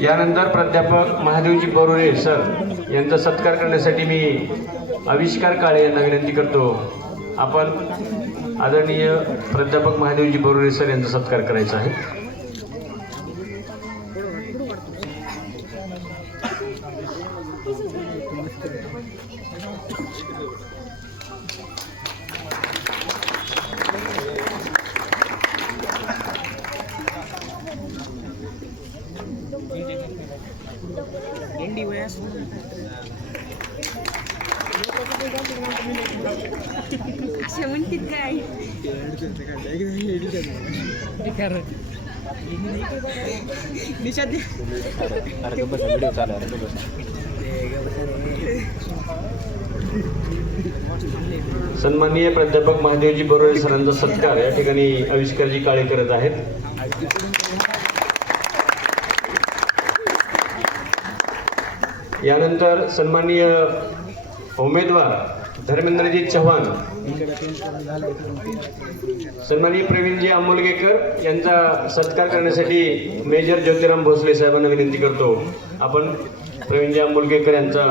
यानंतर प्राध्यापक महादेवजी बोरुरे सर यांचा सत्कार करण्यासाठी मी आविष्कार काळे यांना विनंती करतो. आपण आदरणीय प्राध्यापक महादेवजी बोरुरे सर यांचा सत्कार करायचा आहे. सन्माननीय प्राध्यापक महादेवजी बोरुरे सरांचा सत्कार या ठिकाणी आविष्कारजी काळे करत आहेत. यानंतर सन्माननीय उमेदवार धर्मेंद्रजी चव्हाण, सन्माननीय प्रवीणजी आंबोलगेकर यांचा सत्कार करण्यासाठी मेजर ज्योतिराम भोसले साहेबांना विनंती करतो. आपण प्रवीणजी आंबोलगेकर यांचा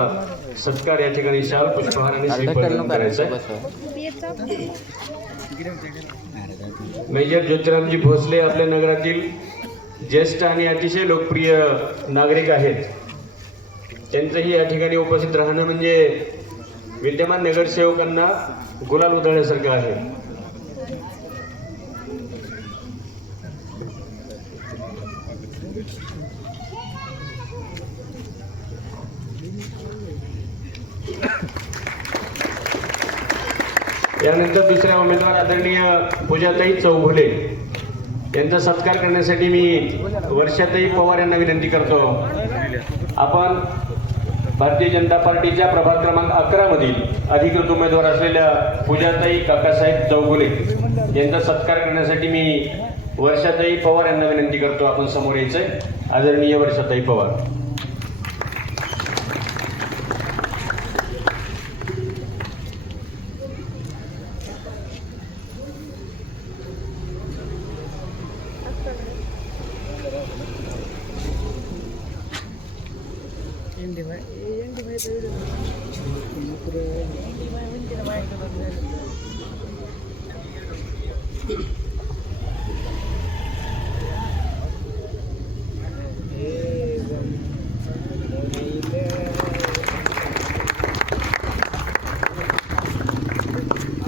सत्कार या ठिकाणी शाल पुष्पहार आणि श्रीफळ करायचा आहे. मेजर ज्योतिरामजी भोसले आपल्या नगरातील ज्येष्ठ आणि अतिशय लोकप्रिय नागरिक आहेत. त्यांचंही या ठिकाणी उपस्थित राहणं म्हणजे विद्यमान नगरसेवकांना गुलाल उधळण्यासारखं आहे. यानंतर दुसऱ्या उमेदवार आदरणीय पूजाताई चौघुले यांचा सत्कार करण्यासाठी मी वर्षाताई पवार यांना विनंती करतो. आपण भारतीय जनता पार्टीच्या प्रभाग क्रमांक 11 मधील अधिकृत उमेदवार असलेल्या पूजाताई काकासाहेब चौगुले यांचा सत्कार करण्यासाठी मी वर्षाताई पवार यांना विनंती करतो. आपण समोर यायचंय. आदरणीय वर्षाताई पवार.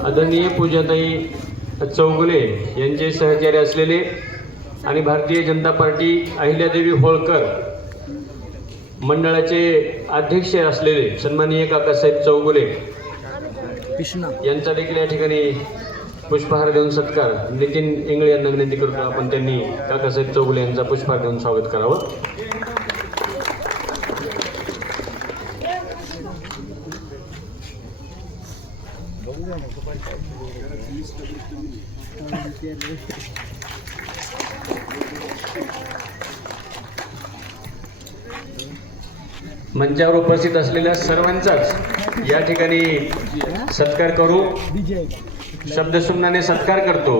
आदरणीय पूजाताई चौगुले यांचे सहचार्य असलेले आणि भारतीय जनता पार्टी अहिल्यादेवी होळकर मंडळाचे अध्यक्ष असलेले सन्माननीय काकासाहेब चौगुले यांचा देखील या ठिकाणी पुष्पहार देऊन सत्कार नितीन इंगळे यांना विनंती करतो. आपण त्यांनी काकासाहेब चौगुले यांचा पुष्पहार देऊन स्वागत करावं. मंचावर उपस्थित असलेल्या सर्वांचाच या ठिकाणी सत्कार करू. शब्दसुमनाने सत्कार करतो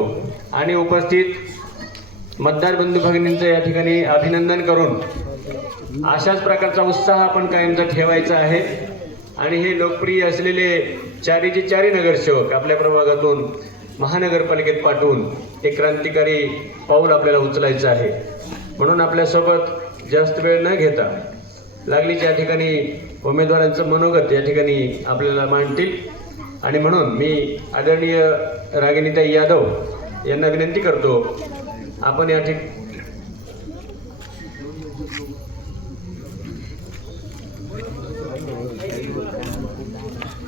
आणि उपस्थित मतदार बंधू भगिनींचं या ठिकाणी अभिनंदन करून अशाच प्रकारचा उत्साह आपण कायमचा ठेवायचा आहे. आणि हे लोकप्रिय असलेले चारीचे चारी नगरसेवक आपल्या प्रभागातून महानगरपालिकेत पाठवून एक क्रांतिकारी पाऊल आपल्याला उचलायचं आहे. म्हणून आपल्यासोबत जास्त वेळ न घेता लागलीच या ठिकाणी उमेदवारांचं मनोगत या ठिकाणी आपल्याला मांडतील. आणि म्हणून मी आदरणीय रागिणीताई यादव यांना विनंती करतो. आपण या ठिकाणी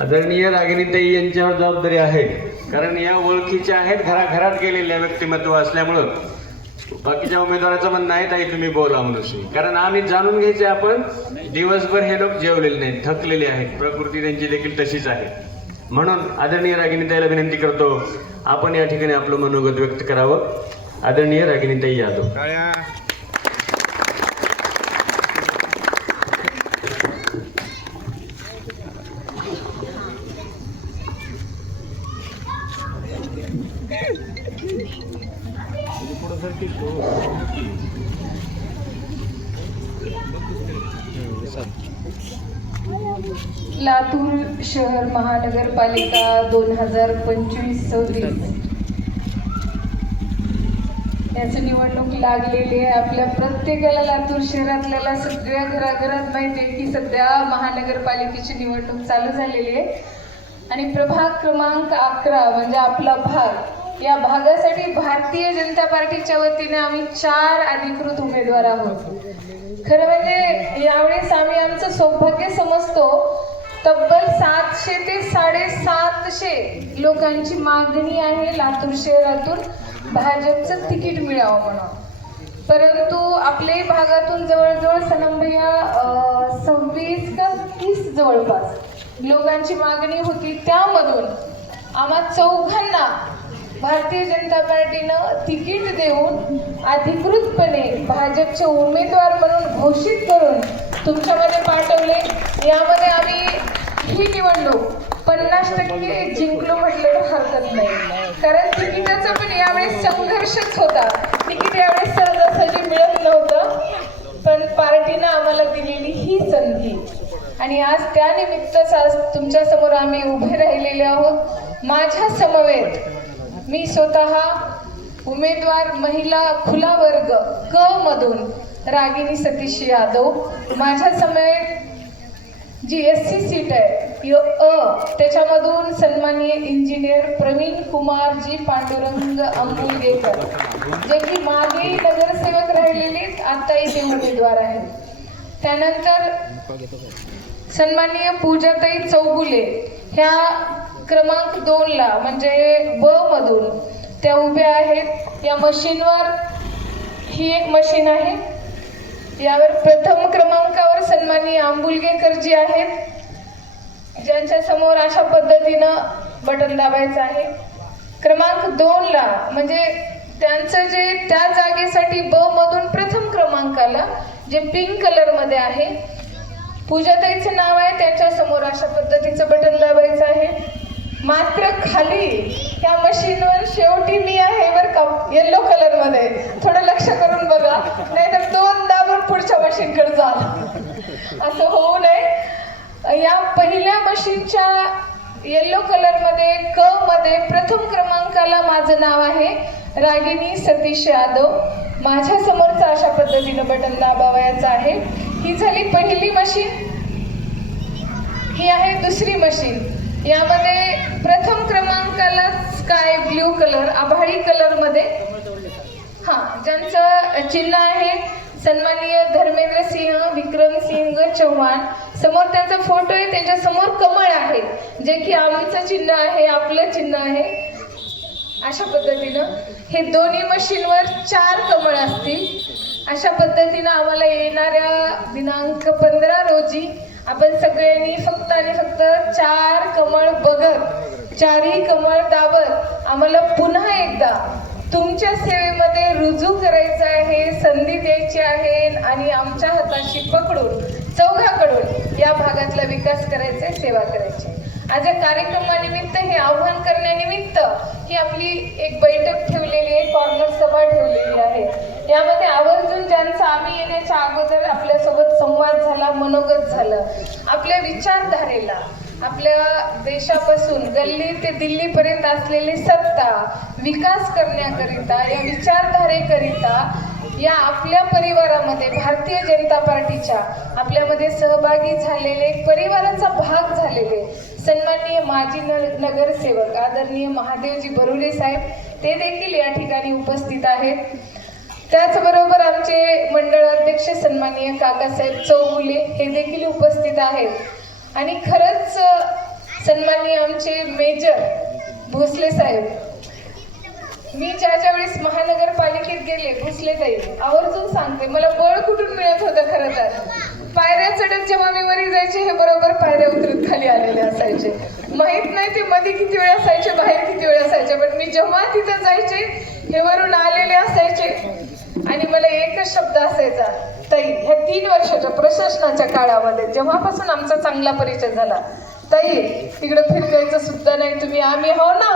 आदरणीय रागिणीताई यांच्यावर जबाबदारी आहे, कारण या ओळखीच्या आहेत, घराघरात गेलेल्या व्यक्तिमत्व असल्यामुळं बाकीच्या उमेदवाराचं म्हणणं आहे ताई तुम्ही बोला म्हणून. कारण आम्ही जाणून घ्यायचे आपण दिवसभर हे लोक जेवलेले नाहीत, थकलेले आहेत, प्रकृती त्यांची देखील तशीच आहे. म्हणून आदरणीय रागिणीताईला विनंती करतो आपण या ठिकाणी आपलं मनोगत व्यक्त करावं. आदरणीय रागिणीताई यादव. लातूर शहर महानगरपालिका 2025-26 याची निवडणूक लागलेली आहे. आपल्या प्रत्येकाला लातूर शहरातल्याला सगळ्या घराघरात माहिती आहे की सध्या महानगरपालिकेची निवडणूक चालू झालेली आहे आणि प्रभाग क्रमांक 11 म्हणजे आपला भाग, या भागासाठी भारतीय जनता पार्टीच्या वतीने आम्ही 4 अधिकृत उमेदवार आहोत. खरं म्हणजे यावेळेस आम्ही आमचं सौभाग्य समजतो. तब्बल 700 ते 750 लोकांची मागणी आहे लातूर शहरातून भाजपचं तिकीट मिळावं म्हणून. परंतु आपल्याही भागातून जवळजवळ सनमभैया 26 का 30 जवळपास लोकांची मागणी होती. त्यामधून आम्हा चौघांना भारतीय जनता पार्टीनं तिकीट देऊन अधिकृतपणे भाजपचे उमेदवार म्हणून घोषित करून तुमच्यामध्ये पाठवले. यामध्ये आम्ही ही निवडणूक 50% जिंकलो म्हटलं तर हरकत नाही, कारण तिकिटाचा पण यावेळेस संघर्षच होता. तिकीट यावेळेस सहजासहजी मिळत नव्हतं, पण पार्टीनं आम्हाला दिलेली ही संधी आणि आज त्यानिमित्तच आज तुमच्या समोर आम्ही उभे राहिलेले आहोत. माझ्या समवेत मी स्वतः उमेदवार महिला खुला वर्ग क मधून रागिनी सतीश यादव, माझ्या समवेत जी SC सीट आहे त्याच्यामधून सन्माननीय इंजिनियर प्रवीण कुमार जी पांडुरंग अंबुलगेकर, जे की मागे नगरसेवक राहिलेले आताही ते उमेदवार आहेत. त्यानंतर सन्माननीय पूजाताई चौगुले ह्या क्रमांक 2 ला म्हणजे ब मधून त्या उभ्या आहेत. या मशीनवर ही एक मशीन आहे. यावर प्रथम क्रमांकावर सन्माननीय आंबुलगेकर जी आहेत, ज्यांच्या समोर अशा पद्धतीनं बटन दाबायचं आहे. क्रमांक 2 ला म्हणजे त्यांचं जे त्या जागेसाठी ब मधून प्रथम क्रमांकाला जे पिंक कलर मध्ये आहे, पूजाताईचं नाव आहे, त्यांच्या समोर अशा पद्धतीचं बटन दाबायचं आहे. मात्र खाली या मशीनवर शेवटी मी आहे बरं का, येलो कलर मध्ये, थोडं लक्ष करून बघा, नाहीतर 2 दाबून पुढच्या मशीनकडे जा, असं होऊ नये. या पहिल्या मशीनच्या येलो कलर मध्ये क मध्ये प्रथम क्रमांकाला माझं नाव आहे रागिनी सतीश यादव. माझ्या समोरचं अशा पद्धतीनं बटन दाबावायचं आहे. ही झाली पहिली मशीन. ही आहे दुसरी मशीन. यामध्ये प्रथम क्रमांकाला स्काय ब्ल्यू कलर, आभाळी कलर मध्ये ज्यांचं चिन्ह आहे सन्माननीय धर्मेंद्र सिंह विक्रम सिंह चव्हाण, समोर त्यांचा फोटो आहे, त्यांच्या समोर कमळ आहे, जे की आमचं चिन्ह आहे, आपलं चिन्ह आहे. अशा पद्धतीनं हे दोन्ही मशीनवर 4 कमळ असतील. अशा पद्धतीनं आम्हाला येणाऱ्या दिनांक 15 रोजी आपण सगळ्यांनी फक्त आणि फक्त 4 कमळ बघत, 4ही कमळ दाबत आम्हाला पुन्हा एकदा तुमच्या सेवेमध्ये रुजू करायचं आहे, संधी द्यायची आहे आणि आमच्या हाताशी पकडून चौघाकडून या भागातला विकास करायचा, सेवा करायची. आज या कार्यक्रमानिमित्त, हे आव्हान करण्यानिमित्त ही आपली एक बैठक ठेवलेली आहे, कॉर्नर सभा ठेवलेली आहे. यामध्ये आवर्जून ज्यांचा आम्ही येण्याच्या अगोदर आपल्यासोबत संवाद झाला, मनोगत झालं, आपल्या विचारधारेला, आपल्या देशापासून गल्ली ते दिल्लीपर्यंत असलेली सत्ता विकास करण्याकरिता, या विचारधारेकरिता या आपल्या परिवारामध्ये भारतीय जनता पार्टीच्या आपल्यामध्ये सहभागी झालेले, परिवाराचा भाग झालेले सन्माननीय माजी नगरसेवक आदरणीय महादेवजी बरुले साहेब, ते देखील या ठिकाणी उपस्थित आहेत. त्याचबरोबर आमचे मंडळ अध्यक्ष सन्माननीय काकासाहेब चौगुले हे देखील उपस्थित आहेत. आणि खरंच सन्माननीय आमचे मेजर भोसले साहेब, मी ज्या वेळेस महानगरपालिकेत गेले, भोसले ताई आवर्जून सांगते, मला बळ कुठून मिळत होतं. खरं तर पायऱ्या चढत जेव्हा मी वरी जायचे, हे बरोबर पायऱ्या उतरत खाली आलेले असायचे. माहित नाही ते मध्ये किती वेळ असायचे, बाहेर किती वेळ असायचे, पण मी जेव्हा तिथं जायचे हे वरून आलेले असायचे. आणि मला एकच शब्द असायचा, ताई, ह्या 3 वर्षाच्या प्रशासनाच्या काळामध्ये जेव्हापासून आमचा चांगला परिचय झाला, ताई तिकडे फिरकायचं सुद्धा नाही तुम्ही, आम्ही हो ना,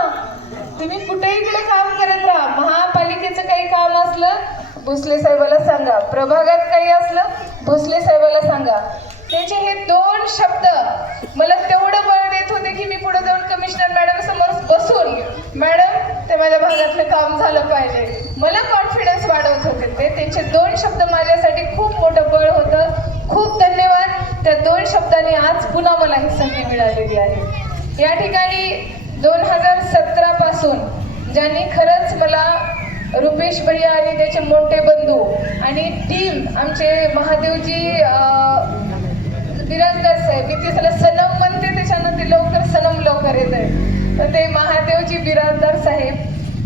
तुम्ही कुठे इकडे काम करत राहा, महापालिकेचं काही काही काम असलं भोसले साहेबाला सांगा, प्रभागात काही असलं भोसले साहेबाला सांगा. त्याचे हे 2 शब्द मला तेवढं बळ देत होते की मी पुढे जाऊन कमिशनर मॅडम समोर बसून, मॅडम ते माझ्या भागातलं काम झालं पाहिजे, मला कॉन्फिडन्स वाढवत होते. त्याचे 2 शब्द माझ्यासाठी खूप मोठं बळ होतं. खूप धन्यवाद. त्या 2 शब्दांनी आज पुन्हा मला ही संधी मिळालेली आहे. या ठिकाणी 2017 पासून ज्यांनी खरंच मला रुपेश भैया आणि त्याचे मोठे बंधू आणि टीम आमचे महादेवजी बिराजदार साहेब, मी त्याला सनम म्हणते त्याच्यानं ते लवकर सनम लवकर येत आहे, तर ते महादेवजी बिराजदार साहेब,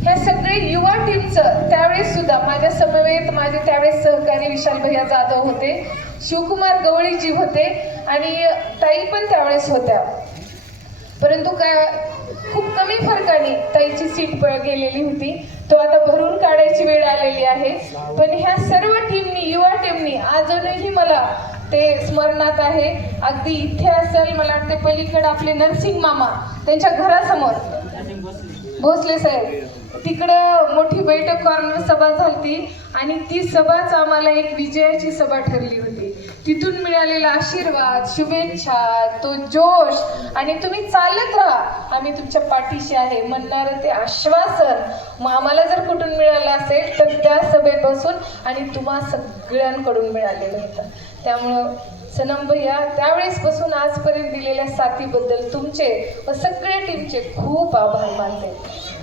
ह्या सगळे युवा टीमचं त्यावेळेस सुद्धा माझ्या समवेत माझे त्यावेळेस सहकारी विशाल भैया जाधव होते, शिवकुमार गवळीजी होते आणि ताई पण त्यावेळेस होत्या. परंतु काय खूप कमी फरकाने ताईची सीट गेलेली होती, तो आता भरून काढायची वेळ आलेली आहे. पण ह्या सर्व टीमनी, युवा टीमनी अजूनही मला ते स्मरणात आहे. अगदी इथे असेल, मला वाटते पलीकडे आपले नरसिंग मामा त्यांच्या घरासमोर भोसले साहेब, तिकडं मोठी बैठक कॉर्नर सभा झाली आणि ती सभाच आम्हाला एक विजयाची सभा ठरली होती. तिथून मिळालेला आशीर्वाद, शुभेच्छा, तो जोश आणि तुम्ही चालत राहा, आम्ही तुमच्या पाठीशी आहे म्हणणारं ते आश्वासन मग आम्हाला जर कुठून मिळालं असेल तर त्या सभेत बसून आणि तुम्हा सगळ्यांकडून मिळालेलं होतं. त्यामुळं सनम भैया त्यावेळेसपासून आजपर्यंत दिलेल्या साथीबद्दल तुमचे व सगळ्या टीमचे खूप आभार मानते.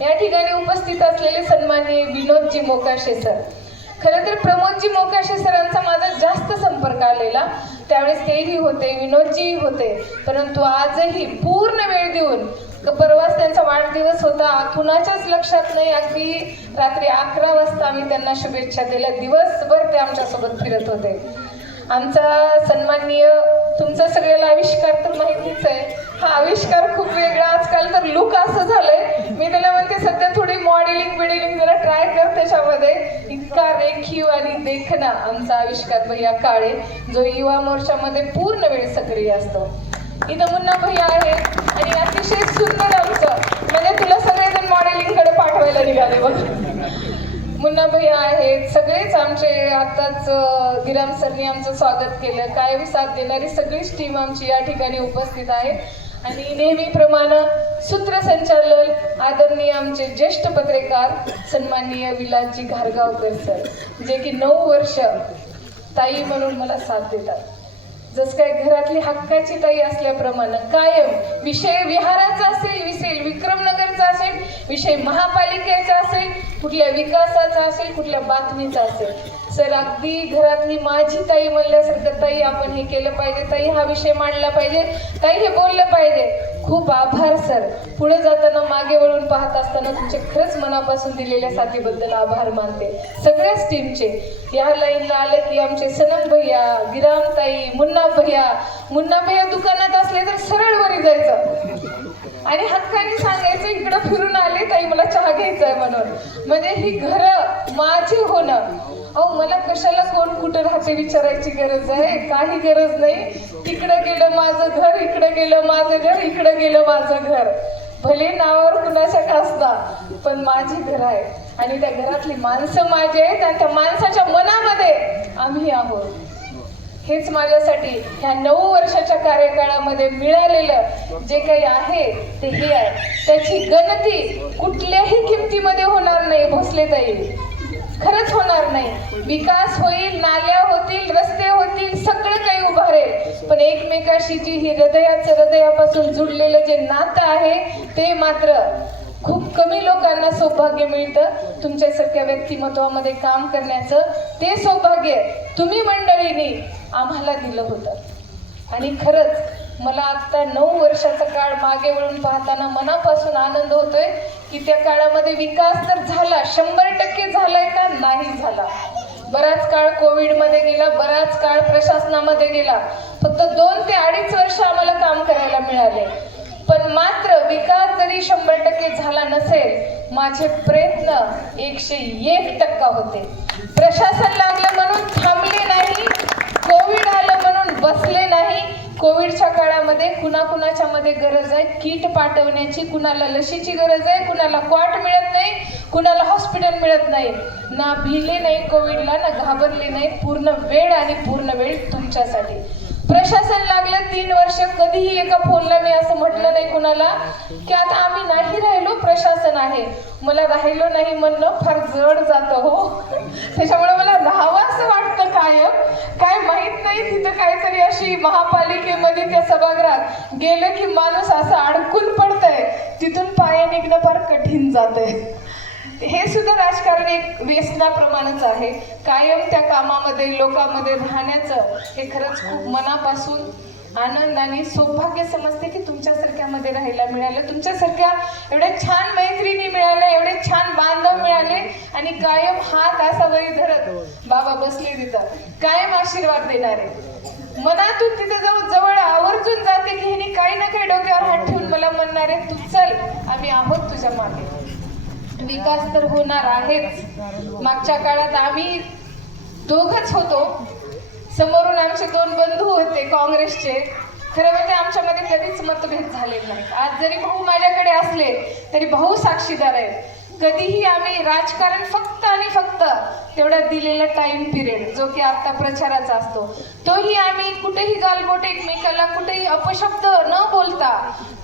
या ठिकाणी उपस्थित असलेले सन्माननीय विनोदजी मोकाशे सर, खरं तर प्रमोदजी मोकाशे सरांचा माझा जास्त संपर्क आलेला, त्यावेळेस तेही होते, विनोदजी होते, परंतु आजही पूर्ण वेळ देऊन, परवाच त्यांचा वाढदिवस होता, कुणाच्याच लक्षात नाही, अगदी रात्री 11 वाजता आम्ही त्यांना शुभेच्छा दिल्या, दिवसभर ते आमच्यासोबत फिरत होते. आमचा सन्माननीय, तुमचा सगळ्याला आविष्कार तर माहितीच आहे, हा आविष्कार खूप वेगळा, आजकाल तर लुक असं झालंय, मी त्याला म्हणते सध्या थोडी मॉडेलिंग जरा ट्राय कर त्याच्यामध्ये, इतका रेखीव आणि देखणा आमचा आविष्कार भैया काळे, जो युवा मोर्चामध्ये पूर्ण वेळ सक्रिय असतो. इथं मुन्ना भैया आहे आणि अतिशय सुंदर आमचं, म्हणजे तुला सगळेजण मॉडेलिंगकडे पाठवायला निघाले बघ. मुन्ना भैया आहेत, सगळेच आमचे, आताच गिराम सरनी आमचं स्वागत केलं, कायम साथ देणारी सगळीच टीम आमची या ठिकाणी उपस्थित आहे. आणि नेहमीप्रमाणे सूत्रसंचालन आदरणीय आमचे ज्येष्ठ पत्रकार सन्माननीय विलासजी घारगावकर सर, जे की 9 वर्ष ताई म्हणून मला साथ देतात. जसं काय घरातली हक्काची ताई असल्याप्रमाणे कायम विषय विहाराचा असेल, विषय विक्रमनगरचा असेल, विषय महापालिकेचा असेल, कुठल्या विकासाचा असेल, कुठल्या बातमीचा असेल, सर अगदी घरातली माझी ताई म्हणल्यासारखं, ताई आपण हे केलं पाहिजे, ताई हा विषय मांडला पाहिजे, ताई हे बोललं पाहिजे. खूप आभार सर. पुढे जाताना मागे वळून पाहत असताना तुमचे खरंच मनापासून दिलेल्या साथीबद्दल आभार मानते सगळ्याच टीमचे. या लाईनला आलं की आमचे सनम भैया, गिराम ताई, मुन्ना भैया दुकानात असले तर सरळ वरी जायचं आणि हक्काने सांगायचं इकडं फिरून आले ताई मला चहा घ्यायचा आहे म्हणून. म्हणजे ही घरं माझी होणं, अहो मला कशाला कोण कुठं राहते विचारायची गरज आहे, काही गरज नाही. तिकडं गेलं माझं घर, इकडं गेलं माझं घर, इकडं गेलं माझं घर, भले नावावर कुणाच्या असता पण माझी घर आहे आणि त्या घरातली माणसं माझी आहेत आणि त्या माणसाच्या मनामध्ये आम्ही आहोत. हेच माझ्यासाठी ह्या 9 वर्षाच्या कार्यकाळामध्ये मिळालेलं जे काही आहे ते हे आहे, त्याची गणती कुठल्याही किमतीमध्ये होणार नाही भोसलेताई, खरंच होणार नाही. विकास होईल, नाल्या होतील, रस्ते होतील, सगळं काही उभारेल, पण एकमेकाशी जी ही हृदयापासून जुडलेलं जे नातं आहे ते मात्र खूप कमी लोकांना सौभाग्य मिळतं. तुमच्यासारख्या व्यक्तिमत्वामध्ये काम करण्याचं ते सौभाग्य तुम्ही मंडळींनी आम्हाला दिलं होतं आणि खरंच मला आता 9 वर्षाचा काळ मागे वळून पाहताना मनापासून आनंद होतोय की त्या काळामध्ये विकास तर झाला, 100% झालाय का नाही झाला. बराच काळ कोविडमध्ये गेला, बराच काळ प्रशासनामध्ये गेला, फक्त 2 ते 2.5 वर्ष आम्हाला काम करायला मिळाले. पण मात्र विकास जरी 100% झाला नसेल, माझे प्रयत्न 101% होते. प्रशासन लागलं म्हणून थांबले नाही, कोविड आलं म्हणून बसले नाही. कोविडच्या काळामध्ये कुणाच्या मध्ये गरज आहे किट पाठवण्याची, कुणाला लशीची गरज आहे, कुणाला क्वाट मिळत नाही, कुणाला हॉस्पिटल मिळत नाही, ना भिले नाही कोविडला, ना घाबरले नाही. पूर्ण वेळ आणि पूर्ण वेळ तुमच्यासाठी. प्रशासन लागलं 3 वर्ष, कधीही एका फोनला मी असं म्हटलं नाही कुणाला की आता आम्ही नाही राहिलो, प्रशासन आहे. मला राहिलो नाही म्हणणं फार जड जातं हो. त्याच्यामुळे मला राहावं असं वाटतं कायम. काय माहित नाही, तिथं काहीतरी अशी महापालिकेमध्ये त्या सभागृहात गेलं की माणूस असं अडकून पडतंय, तिथून पाय निघणं फार कठीण जातंय. हे सुद्धा राजकारण एक व्यसनाप्रमाणेच आहे. कायम त्या कामामध्ये लोकांमध्ये राहण्याचं हे खरंच खूप मनापासून आनंद आणि सौभाग्य समजते की तुमच्यासारख्यामध्ये राहायला मिळालं, तुमच्यासारख्या एवढ्या छान मैत्रिणी मिळाल्या, एवढे छान बांधव मिळाले आणि कायम हात असा वरी धरत बाबा बसले तिथं, कायम आशीर्वाद देणारे. मनातून तिथे जाऊन जवळ आवर्जून जाते की ह्यानी काही ना काही डोक्यावर हात ठेवून मला म्हणणारे तू चल, आम्ही आहोत तुझ्या मागे. विकास तर होणार आहेच. मागच्या काळात आम्ही दोघच होतो, समोरून आमचे 2 बंधू होते काँग्रेसचे. खरं म्हणजे आमच्यामध्ये कधीच मतभेद झालेले नाहीत. आज जरी भाऊ माझ्याकडे असले तरी भाऊ साक्षीदार आहेत. कधीही आम्ही राजकारण फक्त आणि फक्त तेवढा दिलेला टाइम पिरियड जो की आता प्रचाराचा असतो, तोही आम्ही कुठेही गालबोट एकमेकाला कुठेही अपशब्द न बोलता,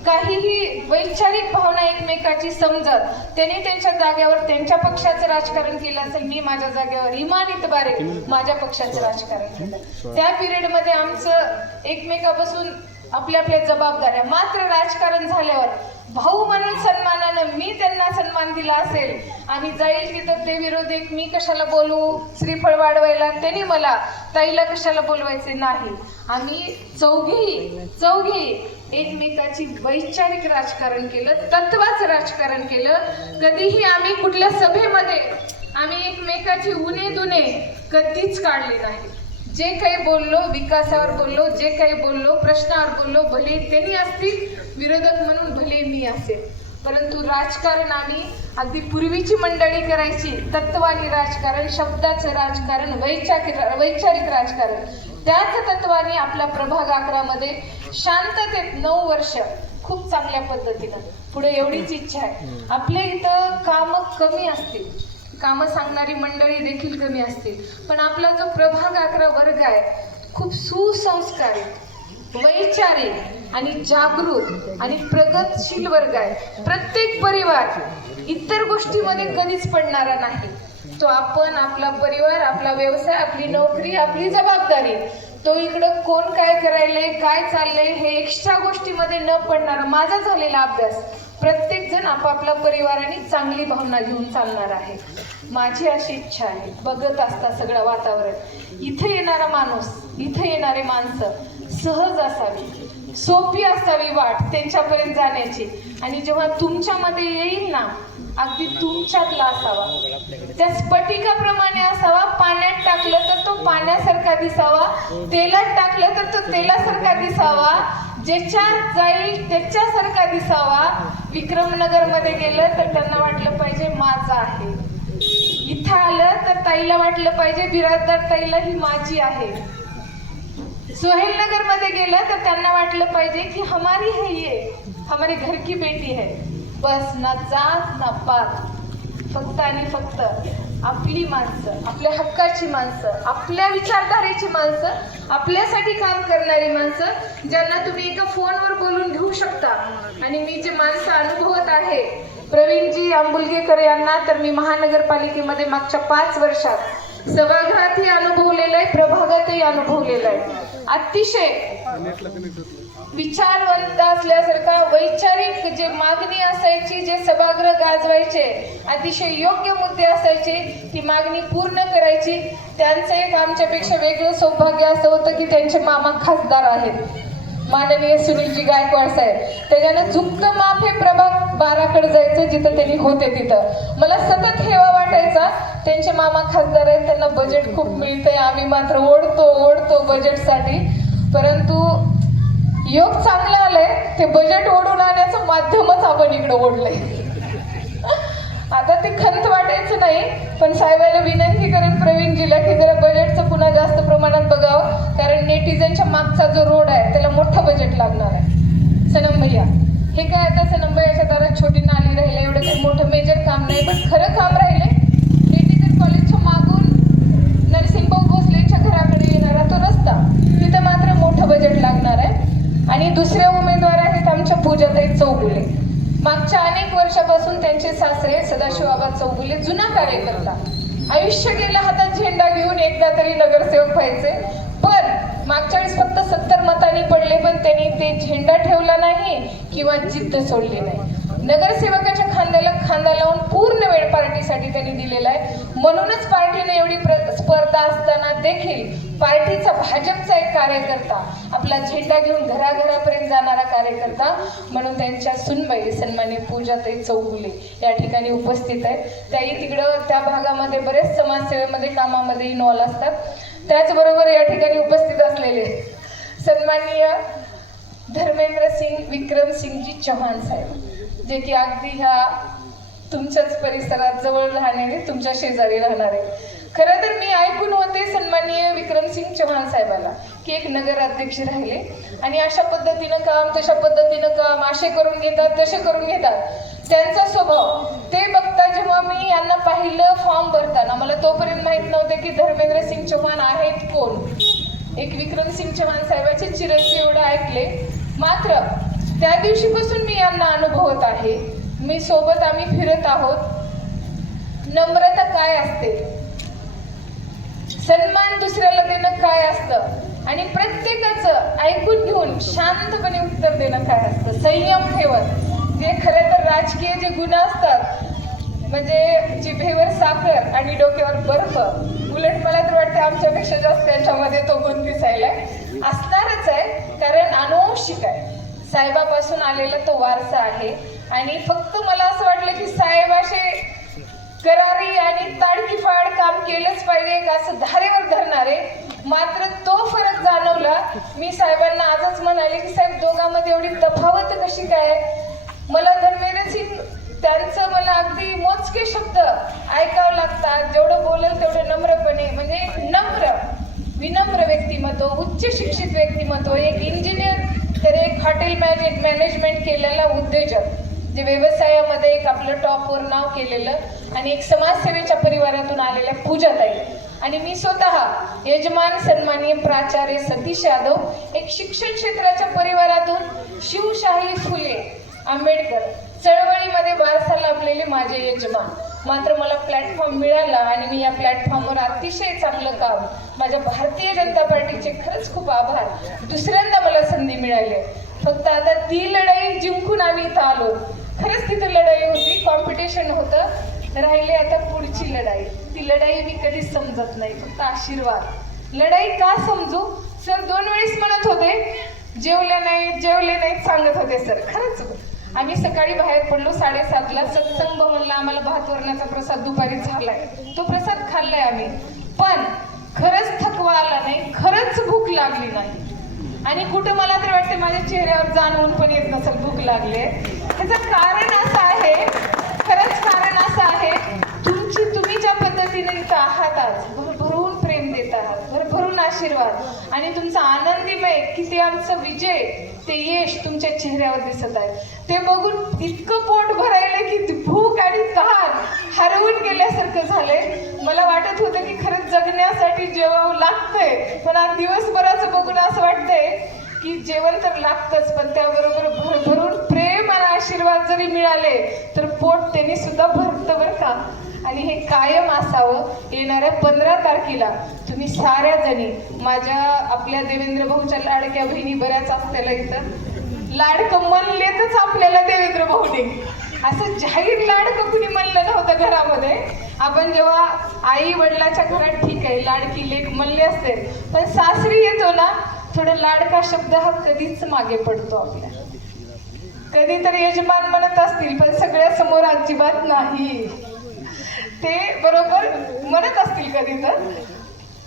काहीही वैचारिक भावना एकमेकाची समजत, त्यांनी त्यांच्या जागेवर त्यांच्या पक्षाचं राजकारण केलं असेल, मी माझ्या जागेवर इमान इतबारे माझ्या पक्षाचं राजकारण केलं. त्या पिरियडमध्ये आमचं एकमेकापासून आपल्या आपल्या जबाबदाऱ्या. मात्र राजकारण झाल्यावर भाऊ म्हणून सन्मानानं मी त्यांना सन्मान दिला असेल आणि जाईल तिथं ते विरोधी मी कशाला बोलू, श्रीफळ वाढवायला त्यांनी मला ताईला कशाला बोलवायचे नाही. आम्ही चौघी एकमेकाची वैचारिक राजकारण केलं, तत्वाचं राजकारण केलं. कधीही आम्ही कुठल्या सभेमध्ये आम्ही एकमेकाची उणे दुणे कधीच काढली नाही. जे काही बोललो विकासावर बोललो, जे काही बोललो प्रश्नावर बोललो, भले त्यांनी असतील विरोधक म्हणून, भले मी असेल, परंतु राजकारण आम्ही अगदी पूर्वीची मंडळी करायची. तत्वानी राजकारण, शब्दाचं राजकारण, वैचारिक राजकारण, त्याच तत्वाने आपल्या प्रभाग 11 मध्ये शांततेत 9 वर्ष खूप चांगल्या पद्धतीनं पुढे. एवढीच इच्छा आहे. आपल्या इथं कामं कमी असतील, कामं सांगणारी मंडळी देखील कमी असतील, पण आपला जो प्रभाग 11 वर्ग आहे खूप सुसंस्कारित, वैचारिक आणि जागृत आणि प्रगतशील वर्ग आहे. प्रत्येक परिवार इतर गोष्टीमध्ये कधीच पडणारा नाही. तो आपण, आपला परिवार, आपला व्यवसाय, आपली नोकरी, आपली जबाबदारी, तो इकडं कोण काय करायलंय, काय चाललंय हे एक्स्ट्रा गोष्टीमध्ये न पडणारा माझा झालेला अभ्यास. प्रत्येक जण आपापल्या परिवाराने चांगली भावना घेऊन चालणार आहे. माझी अशी इच्छा आहे. बघत असता सगळं वातावरण, इथे येणारा माणूस, इथे येणारे माणसं सहज असावी, सोपी असावी वाट त्यांच्यापर्यंत जाण्याची. आणि जेव्हा तुमच्यामध्ये येईल ना, अगदी तुमच्यातला असावा, त्या स्फटिकाप्रमाणे असावा. पाण्यात टाकलं तर तो पाण्यासारखा दिसावा, तेलात टाकलं तर तो तेलासारखा दिसावा, ज्याच्यात जाईल त्याच्यासारखा दिसावा. विक्रमनगर मध्ये गेलं तर त्यांना वाटलं पाहिजे माझा आहे, इथं आलं तर ताईला वाटलं पाहिजे बिराजदार ताईला ही माझी आहे. सोहेल नगर मध्ये गेलं तर त्यांना वाटलं पाहिजे की हमारी है ये, हमारी घर की बेटी है. बस ना जात ना पात, फक्त आणि फक्त आपली माणसं, आपल्या हक्काची माणसं, आपल्या विचारधारेची माणसं, आपल्यासाठी काम करणारी माणसं, ज्यांना तुम्ही एका फोनवर बोलून घेऊ शकता. आणि मी जे माणसं अनुभवत आहे, प्रवीणजी आंबुलगेकर यांना तर मी महानगरपालिकेमध्ये मागच्या 5 वर्षात सभागृहातही अनुभवलेलं आहे, प्रभागातही अनुभवलेलं आहे. अतिशय विचारवंत असल्यासारखा वैचारिक जे मागणी असायची, जे सभागृह गाजवायचे, अतिशय योग्य मुद्दे असायचे, ती मागणी पूर्ण करायची. त्यांचं एक आमच्यापेक्षा वेगळं सौभाग्य असं होतं की त्यांचे मामा खासदार आहेत, माननीय सुनीलजी गायकवाड साहेब. त्याच्यानं झुकतं माप हे प्रभाग 12कडे जायचं, जिथं त्यांनी होते तिथं. मला सतत हेवा वाटायचा, त्यांचे मामा खासदार आहेत, त्यांना बजेट खूप मिळतंय, आम्ही मात्र ओढतो बजेटसाठी. परंतु योग चांगला आलाय, ते बजेट ओढून आणण्याचं माध्यमच आपण इकडे ओढलंय. आता ते खंत वाटायचं नाही, पण साहेबाला विनंती करेन प्रवीणजीला की जरा बजेटचं पुन्हा जास्त प्रमाणात बघावं, कारण नेटिझनच्या मागचा जो रोड आहे त्याला मोठं बजेट लागणार आहे. सनम भैया, हे काय आता सनम भैयाच्या दारात छोटी नाली राहिलं, एवढं काही मोठं मेजर काम नाही, पण खरं काम राहिले. मेडिकल कॉलेजच्या मागून नरसिंहभाऊ भोसलेच्या घराकडे येणारा तो रस्ता, तिथे मात्र मोठं बजेट लागणार आहे. आणि दुसऱ्या उमेदवार आहेत आमच्या पूजाताई चौगुले. मागच्या अनेक वर्षापासून त्यांचे सासरे सदाशिवबाबा चौगुले जुना कार्यकर्ता, आयुष्य गेलं हातात झेंडा घेऊन एकदा तरी नगरसेवक व्हायचे. पण मागच्या वेळेस फक्त 70 मतांनी पडले, पण त्यांनी ते झेंडा ठेवला नाही किंवा जिद्द सोडली नाही. नगरसेवकाच्या खांद्याला खांदा लावून पूर्ण वेळ पार्टीसाठी त्यांनी दिलेला आहे. म्हणूनच पार्टीने एवढी स्पर्धा असताना देखील पार्टीचा भाजपचा एक कार्यकर्ता, आपला झेंडा घेऊन घराघरापर्यंत जाणारा कार्यकर्ता म्हणून त्यांच्या सुनबाई सन्माननीय पूजाताई चौगुले या ठिकाणी उपस्थित आहेत. त्याही तिकडं त्या भागामध्ये बरेच समाजसेवेमध्ये कामामध्ये इन्व्हॉल्व असतात. त्याचबरोबर या ठिकाणी उपस्थित असलेले सन्माननीय धर्मेंद्र सिंग विक्रमसिंगजी चव्हाण साहेब, जे की अगदी ह्या तुमच्याच परिसरात जवळ राहणारे, तुमच्या शेजारी राहणारे. खरं तर मी ऐकून होते सन्माननीय विक्रमसिंग चव्हाण साहेबाला की एक नगराध्यक्ष राहिले आणि अशा पद्धतीनं काम, तशा पद्धतीनं काम, असे करून घेतात, तसे करून घेतात. त्यांचा स्वभाव ते बघता जेव्हा मी यांना पाहिलं फॉर्म भरताना, मला तोपर्यंत माहीत नव्हते की धर्मेंद्र सिंग चव्हाण आहेत कोण. एक विक्रमसिंग चव्हाण साहेबाचे चिरंजीव एवढं ऐकले. मात्र त्या दिवशीपासून मी यांना अनुभवत आहे. मी सोबत आम्ही फिरत आहोत. नम्रता काय असते, सन्मान दुसऱ्याला देणं काय असतं आणि प्रत्येकाचं ऐकून घेऊन शांतपणे उत्तर देणं काय असतं, संयम ठेवत. जे खरं तर राजकीय जे गुण असतात, म्हणजे जिभेवर साखर आणि डोक्यावर बर्फ, उलट मला तर वाटतं आमच्यापेक्षा जास्त त्यांच्यामध्ये तो गुण दिसायला असणारच आहे. कारण अनुवंशिक आहे, साहेबापासून आलेला तो वारसा आहे. आणि फक्त मला असं वाटलं की साहेब असे करारी आणि ताडकीफाड काम केलंच पाहिजे असं धारेवर धरणारे. मात्र तो फरक जाणवला. मी साहेबांना आजच म्हणाले की साहेब दोघांमध्ये एवढी तफावत कशी काय. मला धर्मेंद्र सिंग त्यांचं मला अगदी मोजके शब्द ऐकावं लागतात. जेवढं बोलेल तेवढं नम्रपणे, म्हणजे नम्र विनम्र व्यक्तिमत्व, उच्च शिक्षित व्यक्तिमत्व, एक इंजिनियर तर एक हॉटेल मॅनेजमेंट केलेला उद्योजक, जे व्यवसायामध्ये एक आपलं टॉपवर नाव केलेलं आणि एक समाजसेवेच्या परिवारातून आलेल्या पूजाताई. आणि मी स्वतः यजमान सन्माननीय प्राचार्य सतीश यादव, एक शिक्षण क्षेत्राच्या परिवारातून शिवशाही फुले आंबेडकर चळवळीमध्ये वारसा लाभलेले माझे यजमान. मात्र मला प्लॅटफॉर्म मिळाला आणि मी या प्लॅटफॉर्मवर अतिशय चांगलं काम, माझ्या भारतीय जनता पार्टीचे खरंच खूप आभार. दुसऱ्यांदा मला संधी मिळाली. फक्त आता ती लढाई जिंकून आम्ही इथं आलो. खरंच तिथं लढाई होती, कॉम्पिटिशन होतं. राहिले आता पुढची लढाई. ती लढाई मी कधीच समजत नाही, फक्त आशीर्वाद. लढाई का समजू सर? 2 वेळेस म्हणत होते जेवले नाहीत सांगत होते सर. खरंच आम्ही सकाळी बाहेर पडलो 7:30ला. सत्संग भवनला आम्हाला भात वरणाचा प्रसाद दुपारी झालाय, तो प्रसाद खाल्लाय आम्ही. पण खरंच थकवा आला नाही, खरंच भूक लागली नाही. आणि कुठं मला तर वाटते माझ्या चेहऱ्यावर जाणवून पण येत नसेल भूक लागले. त्याचं कारण असं आहे, खरंच कारण असं आहे, तुम्ही ज्या पद्धतीने इथं आहात आज, भरभरून प्रेम देत आहात, भरभरून आशीर्वाद आणि तुमचा आनंदीमय किती आमचं विजय, ते यश तुमच्या चेहऱ्यावर दिसत आहे. ते बघून इतकं पोट भरायला की भूक आणि तहान हरवून गेल्यासारखं झालंय. मला वाटत होतं की खरंच जगण्यासाठी जेवावं लागतंय, पण आज दिवसभराचं बघून असं वाटतंय की जेवण तर लागतंच, पण त्याबरोबर भरभरून प्रेम आणि आशीर्वाद जरी मिळाले तर पोट त्यांनी सुद्धा भरतं बरं का. आणि हे कायम असावं. येणाऱ्या 15 तारखेला तुम्ही साऱ्या जणी माझ्या आपल्या देवेंद्र भाऊच्या लाडक्या बहिणी बऱ्याच असलेल्या इथं लाडकं म्हणलेतच आपल्याला देवेंद्र भाऊने. असं जाहीर लाडकं कुणी म्हणलं नव्हतं घरामध्ये. आपण जेव्हा आई वडिलाच्या घरात ठीक आहे लाडकी लेक म्हणले असते, पण सासरी येतो ना थोडं लाडका शब्द हा कधीच मागे पडतो आपल्या. कधी तर यजमान म्हणत असतील पण सगळ्या समोर अजिबात नाही. ते बरोबर म्हणत असतील कधी तर,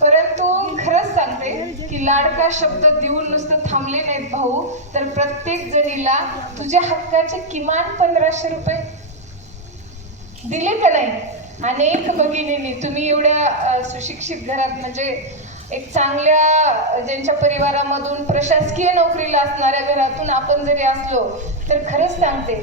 परंतु खरंच सांगते की लाडका शब्द देऊन नुसतं थांबले नाहीत भाऊ, तर प्रत्येक जणीला तुझ्या हक्काचे किमान 1500 रुपये दिले का नाही. अनेक भगिनींनी, तुम्ही एवढ्या सुशिक्षित घरात, म्हणजे एक चांगल्या ज्यांच्या परिवारामधून प्रशासकीय नोकरीला असणाऱ्या घरातून आपण जरी असलो तर खरंच सांगते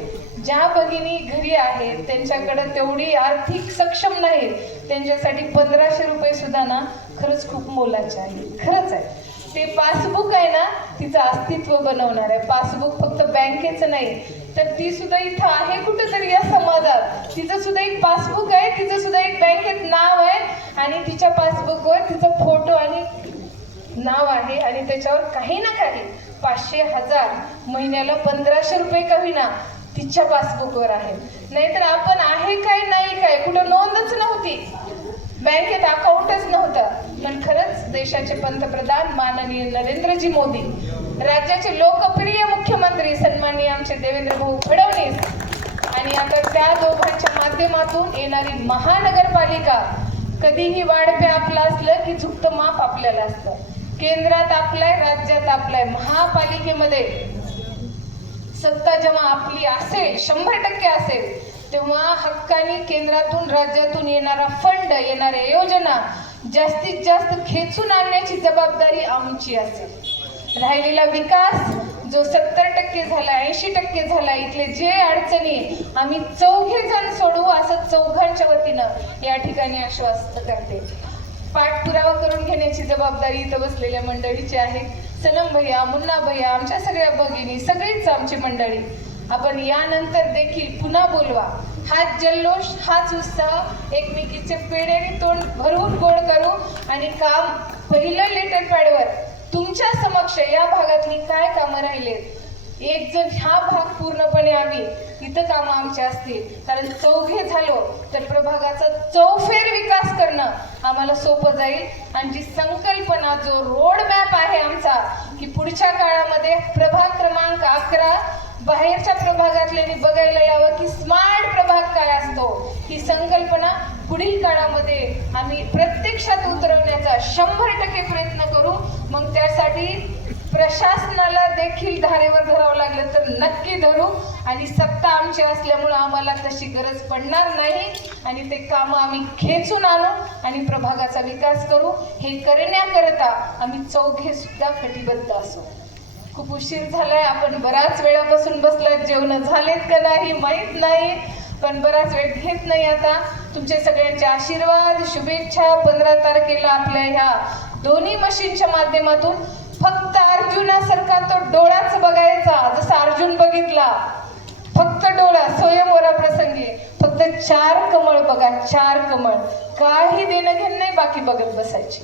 ज्या भगिनी घरी आहेत त्यांच्याकडे तेवढी आर्थिक सक्षम नाहीत त्यांच्यासाठी 1500 रुपये सुद्धा ना खरंच खूप मोलाचे आहे. खरंच आहे. ते पासबुक आहे ना तिचं अस्तित्व बनवणार आहे. पासबुक फक्त बँकेचं नाही तर ती सुद्धा इथं आहे कुठंतरी या समाजात. तिचं सुद्धा एक पासबुक आहे, तिचं सुद्धा एक बँकेत नाव आहे आणि तिच्या पासबुकवर तिचा फोटो आणि नाव आहे आणि त्याच्यावर काही ना काही 500, 1000 महिन्याला 1500 रुपये का होईना तिच्या पासबुकवर आहे. नाहीतर आपण आहे काय नाही काय कुठं नोंदच नव्हती, बँकेत अकाउंटच नव्हतं. पण खरंच देशाचे पंतप्रधान माननीय नरेंद्रजी मोदी, राज्याचे लोकप्रिय मुख्यमंत्री सन्माननीय आमचे देवेंद्र भाऊ फडणवीस आणि आता त्या दोघांच्या माध्यमातून येणारी महानगरपालिका, कधीही वाढपे आपलं असलं की झुकतं माप आपल्याला असतं. केंद्रात आपलाय, राज्यात आपलाय, महापालिकेमध्ये सत्ता जेव्हा आपली असेल 100% असेल तेव्हा हक्काने केंद्रातून राज्यातून येणारा फंड, येणाऱ्या योजना जास्तीत जास्त खेचून आणण्याची जबाबदारी आमची असेल. राहिलेला विकास जो 70% झाला, 80% झाला, इथले जे अडचणी आम्ही 4घे जण सोडवू असं 4घांच्या वतीनं या ठिकाणी आश्वस्त करते. पाठपुरावा करून घेण्याची जबाबदारी इथं बसलेल्या मंडळीची आहे. सनम भैया, मुन्ना भैया, आमच्या सगळ्या भगिनी, सगळीच आमची मंडळी, आपण यानंतर देखील पुन्हा बोलवा. हाच जल्लोष, हाच उत्साह, एकमेकीचे पेढे तोंड भरून गोड करू आणि काम पहिलं लेटर पॅडवर तुमच्या समक्ष या भागातली काय कामं राहिलेत, एक जण ह्या भाग पूर्णपणे आम्ही इथं कामं आमच्या असतील. कारण 4घे झालो तर प्रभागाचा चौफेर विकास करणं आम्हाला सोपं जाईल आणि जी संकल्पना, जो रोड मॅप आहे आमचा की पुढच्या काळामध्ये प्रभाग क्रमांक 11 बाहेरच्या प्रभागातल्यांनी बघायला यावं की स्मार्ट प्रभाग काय असतो, ही संकल्पना पुढील काळामध्ये आम्ही प्रत्यक्षात उतरवण्याचा 100% प्रयत्न करू. मग त्यासाठी प्रशासनाला देखील धारेवर धरावं लागलं तर नक्की धरू आणि सत्ता आमची असल्यामुळं आम्हाला तशी गरज पडणार नाही आणि ते कामं आम्ही खेचून आणू आणि प्रभागाचा विकास करू. हे करण्याकरता आम्ही 4घे सुद्धा कटिबद्ध असू. खूप उशीर झालाय, आपण बराच वेळापासून बसलात, जेवण झालेत का नाही माहीत नाही, पण बराच वेळ घेत नाही. आता तुमचे सगळ्यांचे आशीर्वाद, शुभेच्छा 15 तारखेला आपल्या ह्या दोन्ही मशीनच्या माध्यमातून फक्त अर्जुनासारखा तो डोळाच बघायचा, जसा अर्जुन बघितला, फक्त डोळा स्वयंवरा प्रसंगी फक्त 4 कमळ बघा, 4 कमळ, काही देणं घेणं नाही, बाकी बघत बसायची.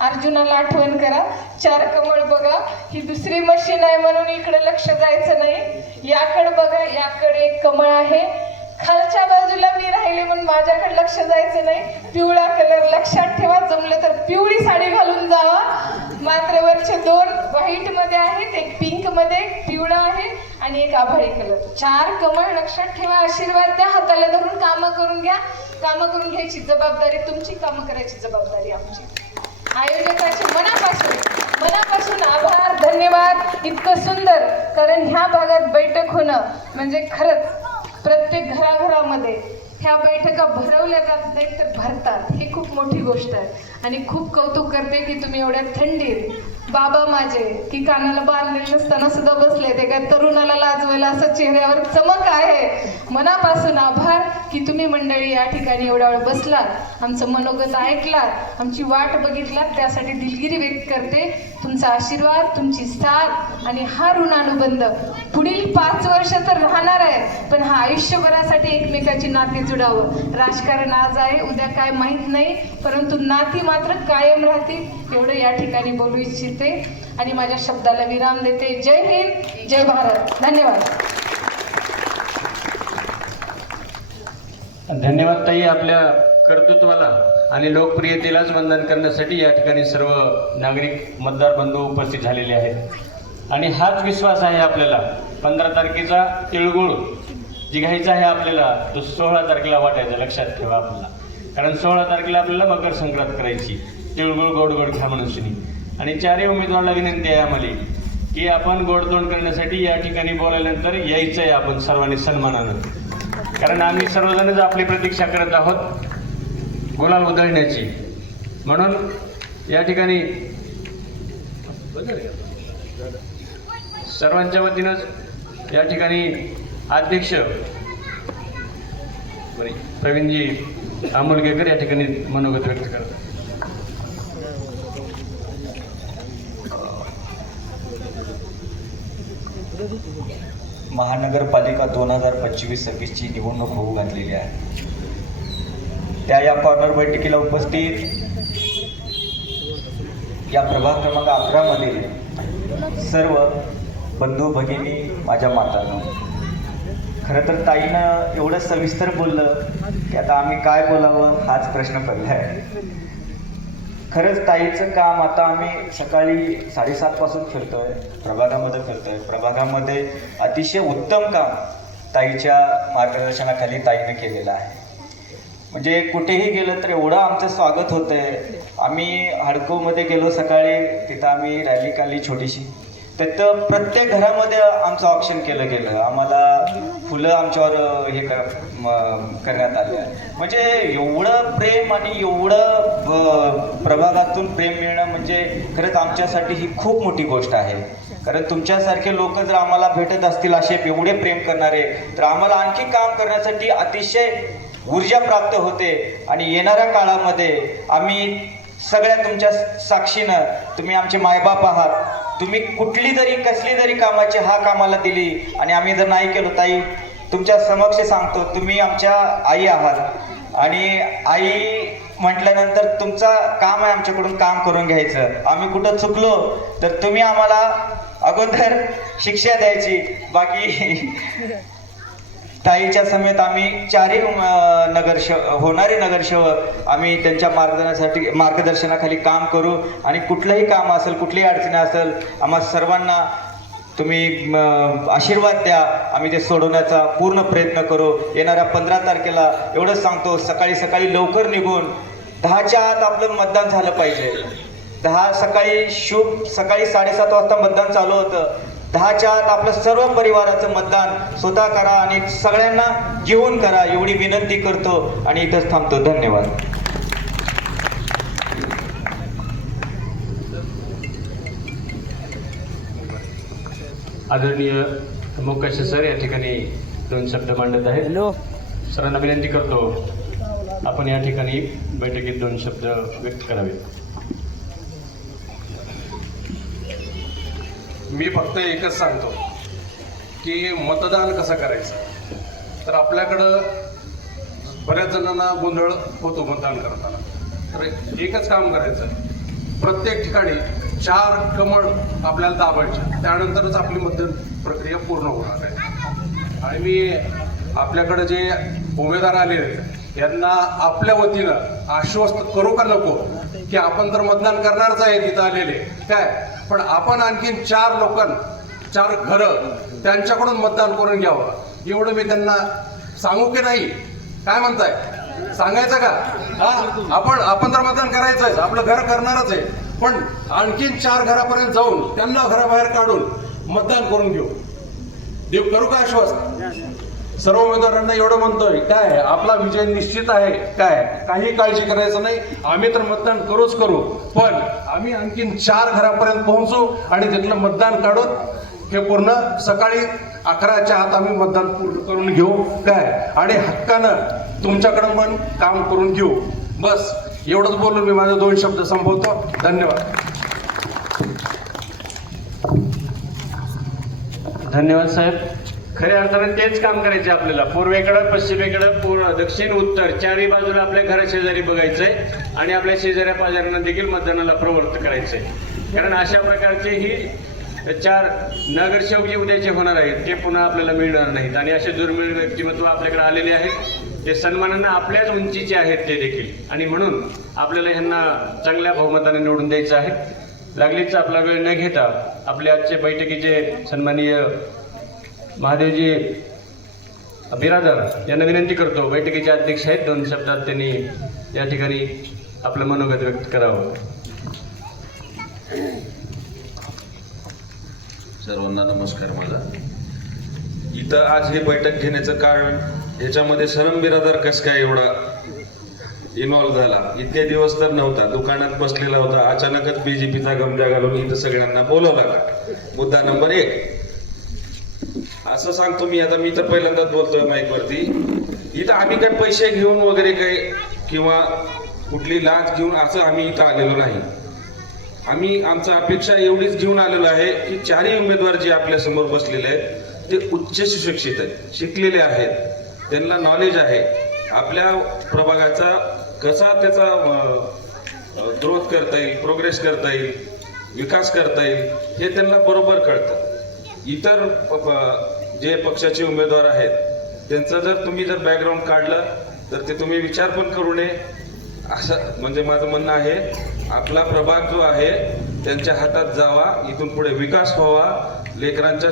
अर्जुनाला आठवण करा, 4 कमळ बघा, ही दुसरी मशीन आहे म्हणून इकडे लक्ष जायचं नाही, याकडे बघा, याकडे एक कमळ आहे, खालच्या बाजूला मी राहिले म्हणून माझ्याकडे लक्ष जायचं नाही, पिवळा कलर लक्षात ठेवा, जमलं तर पिवळी साडी घालून जावा. मात्र वरचे 2 व्हाईट मध्ये आहेत, एक पिंक मध्ये, एक पिवळा आहे आणि एक आभाळी कलर. 4 कमळ लक्षात ठेवा, आशीर्वाद द्या, हाताला धरून कामं करून घ्या. कामं करून घ्यायची जबाबदारी तुमची, कामं करायची जबाबदारी आमची. आयोजकाचे मनापासून आभार, धन्यवाद. इतकं सुंदर, कारण ह्या भागात बैठक होणं म्हणजे खरंच प्रत्येक घराघरामध्ये ह्या बैठका भरवल्या जात नाहीत तर भरतात, ही खूप मोठी गोष्ट आहे. आणि खूप कौतुक करते की तुम्ही एवढ्या थंडीत, बाबा माझे की कानाला बांधलेले नसताना सुद्धा बसले, ते काय तरुणाला लाजवायला असं चेहऱ्यावर चमक आहे. मनापासून आभार की तुम्ही मंडळी या ठिकाणी एवढा वेळ बसलात, आमचं मनोगत ऐकलात, आमची वाट बघितलात, त्यासाठी दिलगिरी व्यक्त करते. तुमचा आशीर्वाद, तुमची साथ आणि हा ऋणानुबंध पुढील 5 वर्ष तर राहणार आहे, पण हा आयुष्यभरासाठी एकमेकाची नाती जुडावं. राजकारण आज आहे, उद्या काय माहीत नाही, परंतु नाती मात्र कायम राहतील एवढं या ठिकाणी बोलू इच्छिते आणि माझ्या शब्दाला विराम देते. जय हिंद, जय भारत. धन्यवाद. धन्यवाद ताई. आपल्या कर्तृत्वाला आणि लोकप्रियतेलाच वंदन करण्यासाठी या ठिकाणी सर्व नागरिक मतदार बंधू उपस्थित झालेले आहेत आणि हाच विश्वास आहे आपल्याला. 15 तारखेचा तिळगुळ जी घ्यायचा आहे आपल्याला, तो 16 तारखेला वाटायचा, लक्षात ठेवा आपल्याला. कारण 16 तारखेला आपल्याला मकर संक्रांत करायची, तिळगुळ गोड गोड घ्या म्हणून सुनी. आणि 4ही उमेदवाराला विनंती आहे आम्हाला की आपण गोडतोड करण्यासाठी या ठिकाणी बोलायल्यानंतर यायचं आहे आपण सर्वांनी सन्मानानं, कारण आम्ही सर्वजणच आपली प्रतीक्षा करत आहोत गुलाल उधळण्याची. म्हणून या ठिकाणी सर्वांच्या वतीनंच या ठिकाणी अध्यक्ष प्रवीणजी आंबोलगेकर या ठिकाणी मनोगत व्यक्त करतात. महानगरपालिका 2025-26ची निवडणूक होऊ घातलेली आहे. या कॉर्नर बैठकीला उपस्थित या प्रभाग क्रमांक 11 मधील सर्व बंधू भगिनी, माझ्या मातांनो, खरं तर ताईनं एवढं सविस्तर बोललं की आता आम्ही काय बोलावं हाच प्रश्न पडला आहे. खरंच ताईचं काम आता आम्ही सकाळी 7:30 पासून फिरतोय, प्रभागामध्ये फिरतोय. प्रभागामध्ये अतिशय उत्तम काम ताईच्या मार्गदर्शनाखाली ताईनं केलेलं आहे. म्हणजे कुठेही गेलं तर एवढं आमचं स्वागत होतंय. आम्ही हडकोमध्ये गेलो सकाळी, तिथं आम्ही रॅली काढली छोटीशी. तिथं प्रत्येक घरामध्ये आमचं ऑप्शन केलं गेलं. आम्हाला फुलं आमच्यावर हे करण्यात आलं. म्हणजे एवढं प्रेम आणि एवढं प्रभागातून प्रेम मिळणं म्हणजे खरंच आमच्यासाठी ही खूप मोठी गोष्ट आहे. कारण तुमच्यासारखे लोक जर आम्हाला भेटत असतील, असे एवढे प्रेम करणारे, तर आम्हाला आणखी काम करण्यासाठी अतिशय ऊर्जा प्राप्त होते. आणि येणाऱ्या काळामध्ये आम्ही सगळ्या तुमच्या साक्षीनं, तुम्ही आमचे मायबाप आहात, तुम्ही कुठली जरी कसली जरी कामाची हाक आम्हाला दिली आणि आम्ही जर नाही केलो, ताई तुमच्या समक्ष सांगतो, तुम्ही आमच्या आई आहात. आणि आई म्हटल्यानंतर तुमचं काम आहे आमच्याकडून काम करून घ्यायचं. आम्ही कुठं चुकलो तर तुम्ही आम्हाला अगोदर शिक्षा द्यायची. बाकी ताईच्या समेत आम्ही 4ही होणारे नगरसेवक आम्ही त्यांच्या मार्गदर्शनाखाली काम करू. आणि कुठलंही काम असेल, कुठलीही अडचणी असेल, आम्हा सर्वांना तुम्ही आशीर्वाद द्या. आम्ही ते सोडवण्याचा पूर्ण प्रयत्न करू. येणाऱ्या 15 तारखेला एवढंच सांगतो, सकाळी सकाळी लवकर निघून 10च्या आत आपलं मतदान झालं पाहिजे. 10 सकाळी 7:30 वाजता मतदान चालू होतं. 10च्या आत आपलं सर्व परिवाराचं मतदान स्वतः करा आणि सगळ्यांना घेऊन करा, एवढी विनंती करतो आणि इथंच थांबतो. धन्यवाद. आदरणीय मोकाशी सर या ठिकाणी 2 शब्द मांडत आहेत. सरांना विनंती करतो आपण या ठिकाणी बैठकीत 2 शब्द व्यक्त करावे. मी फक्त एकच सांगतो की मतदान कसं करायचं. तर आपल्याकडं बऱ्याच जणांना गोंधळ होतो मतदान करताना. तर एकच काम करायचं, प्रत्येक ठिकाणी 4 कमळ आपल्याला दाबायचे, त्यानंतरच आपली मतदान प्रक्रिया पूर्ण होणार आहे. आणि मी आपल्याकडे जे उमेदवार आलेले आहेत यांना आपल्या वतीनं आश्वस्त करू का नको की आपण तर मतदान करणारच आहे तिथं आलेले काय, पण आपण आणखीन 4 घरं त्यांच्याकडून मतदान करून घ्यावं, एवढं मी त्यांना सांगू की नाही? काय म्हणताय, सांगायचं का? आपण तर मतदान करायचं आहे, आपलं घर करणारच आहे, पण आणखीन 4 घरापर्यंत जाऊन त्यांना घराबाहेर काढून मतदान करून घेऊ. देव करू का आश्वासन? सर्व उमेदवारांना एवढं म्हणतोय, काय आपला विजय निश्चित आहे, काय काही काळजी करायचं नाही. आम्ही तर मतदान करूच करू, पण आम्ही आणखीन 4 घरापर्यंत पोहोचू आणि तिथलं मतदान काढून हे पूर्ण सकाळी 11च्या आत आम्ही मतदान पूर्ण करून घेऊ, काय आणि हक्कानं तुमच्याकडं पण काम करून घेऊ. बस एवढंच बोलून मी माझे 2 शब्द संपवतो. धन्यवाद. धन्यवाद साहेब. खऱ्या अर्थाने तेच काम करायचे आपल्याला. पूर्वेकडं, पश्चिमेकडं, दक्षिण, उत्तर 4ही बाजूला आपल्या घराशेजारी बघायचंय आणि आपल्या शेजाऱ्या पाजाऱ्यांना देखील मतदानाला प्रवृत्त करायचंय. कारण अशा प्रकारचे ही 4 नगरसेवक जे उद्याचे होणार आहेत ते पुन्हा आपल्याला मिळणार नाहीत. आणि असे दुर्मिळ व्यक्तिमत्व आपल्याकडे आलेले आहेत, ते सन्मानानं आपल्याच उंचीचे आहेत ते देखील. आणि म्हणून आपल्याला ह्यांना चांगल्या बहुमताने निवडून द्यायचं आहे. लागलीच आपला वेळ न घेता आपल्या आजचे बैठकीचे सन्माननीय महादेवजी बिरादर यांना विनंती करतो, बैठकीचे अध्यक्ष आहेत, 2 शब्दात त्यांनी या ठिकाणी आपलं मनोगत व्यक्त करावं. सर्वांना नमस्कार. माझा इथं आज हे बैठक घेण्याचं कारण, ह्याच्यामध्ये सरम बिरादर कसं काय एवढा इन्व्हॉल्व्ह झाला? इतके दिवस तर नव्हता, दुकानात बसलेला होता, अचानकच BJPचा गमजा घालून इथं सगळ्यांना बोलवला का? मुद्दा नंबर 1. असं सांगतो मी, आता मी तर पहिल्यांदाच बोलतोय माईकवरती, इथं आम्ही काय पैसे घेऊन वगैरे काही किंवा कुठली लाच घेऊन असं आम्ही इथं आलेलो नाही. आम्ही आमचा अपेक्षा एवढीच घेऊन आलेलो आहे की चारही उमेदवार जे आपल्या समोर बसलेले आहेत ते उच्च सुशिक्षित आहेत, शिकलेले आहेत, त्यांना नॉलेज आहे. आपल्या प्रभागाचा कसा त्याचा ग्रोथ करता येईल, प्रोग्रेस करता येईल, विकास करता येईल हे त्यांना बरोबर कळतं. इतर जे पक्षाचे उमेदवार आहेत त्यांचं जर तुम्ही जर बॅकग्राऊंड काढलं तर ते तुम्ही विचार पण करू नये असं म्हणजे माझं म्हणणं आहे. आपला प्रभाग जो आहे त्यांच्या हातात जावा, इथून पुढे विकास व्हावा, लेकरांच्या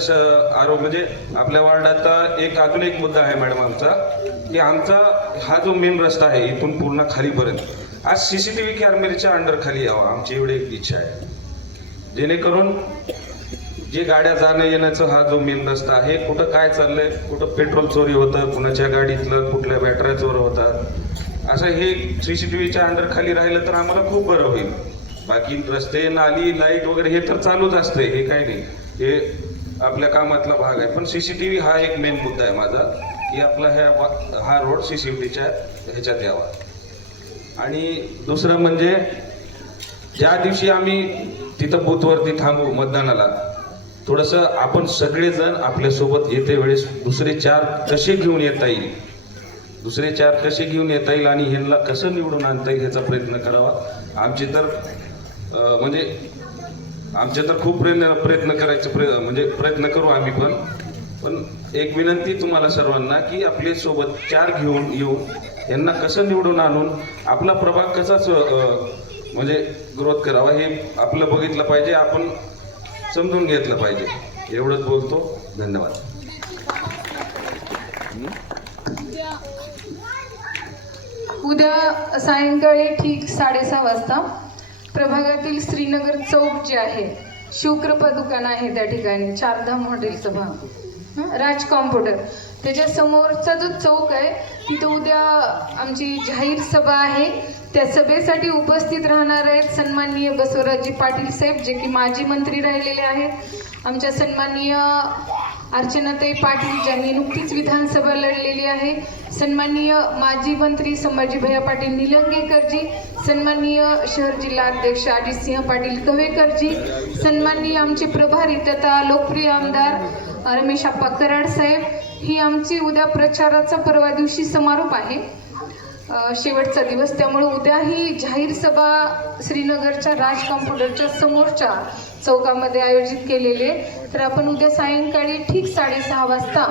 आरोग्य म्हणजे आपल्या वार्डाचा एक अजून एक मुद्दा आहे मॅडम आमचा, की आमचा हा जो मेन रस्ता आहे इथून पूर्ण खालीपर्यंत आज CCTV कॅमेऱ्याच्या अंडर खाली यावा, आमची एवढी एक इच्छा आहे. जेणेकरून जे गाड्या जाणं येण्याचं हा जो मेन रस्ता आहे, कुठं काय चाललंय, कुठं पेट्रोल चोरी होतं, कुणाच्या गाडीतलं कुठल्या बॅटऱ्या चोर होतात, असं हे CCTVच्या अंडर खाली राहिलं तर आम्हाला खूप बरं होईल. बाकी रस्ते, नाली, लाईट वगैरे हे तर चालूच असते, हे काही नाही, हे आपल्या कामातला भाग आहे. पण CCTV हा एक मेन मुद्दा आहे माझा, की आपला हा रोड CCTVच्या ह्याच्यात यावा. आणि दुसरं म्हणजे ज्या दिवशी आम्ही तिथं बूथवरती थांबू मतदानाला, थोडंसं आपण सगळेजण आपल्यासोबत येते वेळेस दुसरे 4 कसे घेऊन येता येईल, दुसरे 4 कसे घेऊन येता येईल आणि ह्यांना कसं निवडून आणता येईल ह्याचा प्रयत्न करावा. आमचे तर खूप प्रयत्न करायचे म्हणजे प्रयत्न करू आम्ही पण एक विनंती तुम्हाला सर्वांना की आपले सोबत 4 घेऊन येऊन यांना कसं निवडून आणून आपला प्रभाग कसाच म्हणजे ग्रोथ करावा हे आपलं बघितलं पाहिजे, आपण समजून घेतलं पाहिजे. एवढंच बोलतो. धन्यवाद. उद्या सायंकाळी ठीक 6:30 वाजता प्रभागातील श्रीनगर चौक जे आहे, शिवकृपा दुकान आहे त्या ठिकाणी, चारधाम हॉटेलचं भाग, राज कॉम्प्युटर त्याच्या समोरचा जो चौक आहे तिथं उद्या आमची जाहीर सभा आहे. त्या सभेसाठी उपस्थित राहणार आहेत सन्माननीय बसवराजजी पाटील साहेब, जे की माजी मंत्री राहिलेले आहेत, आमच्या सन्माननीय अर्चनाताई पाटील ज्यांनी नुकतीच विधानसभा लढलेली आहे, सन्माननीय माजी मंत्री संभाजी भैया पाटील निलंगेकरजी, सन्माननीय शहर जिल्हा अध्यक्ष अजितसिंह पाटील कवेकरजी, सन्माननीय आमचे प्रभारी तथा लोकप्रिय आमदार रमेश आप्पा कराड साहेब. ही आमची उद्या प्रचाराचा परवा दिवशी समारोप आहे, शेवटचा दिवस. त्यामुळे उद्या ही जाहीर सभा श्रीनगरच्या राज कॉम्प्युटरच्या समोरच्या चौकामध्ये आयोजित केलेले. तर आपण उद्या सायंकाळी ठीक 6:30 वाजता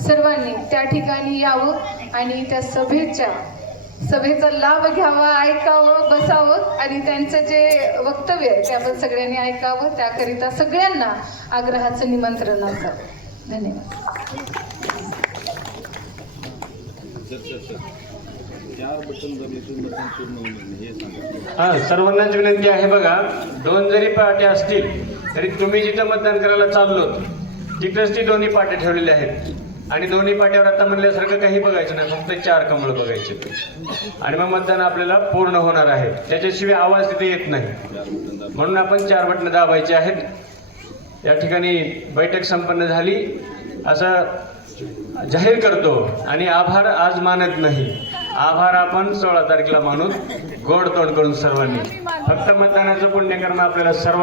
सर्वांनी त्या ठिकाणी यावं आणि त्या सभेचा लाभ घ्यावा, ऐकावं, बसावं आणि त्यांचं जे वक्तव्य आहे ते आपण सगळ्यांनी ऐकावं. त्याकरिता सगळ्यांना आग्रहाचं निमंत्रण असावं. धन्यवाद. सर्वांनाच विनंती आहे बघा, 2 जरी पार्ट्या असतील तरी तुम्ही जिथं मतदान करायला चाललो तिथंच ती दोन्ही पार्ट्या ठेवलेल्या आहेत आणि दोन्ही पाट्यावर आता म्हणल्यासारखं काही बघायचं नाही, फक्त 4 कमळ बघायचे आणि मग मतदान आपल्याला पूर्ण होणार आहे. त्याच्याशिवाय आवाज तिथे येत नाही, म्हणून आपण 4 बटणं दाबायचे आहेत. या ठिकाणी बैठक संपन्न झाली असं जाहीर करतो आणि आभार आज मानत नाही, आभार आपण 16 तारखेला मानून गोड तोंड करून सर्वांनी. फक्त मतदानाचं पुण्य करणं आपल्याला सर्व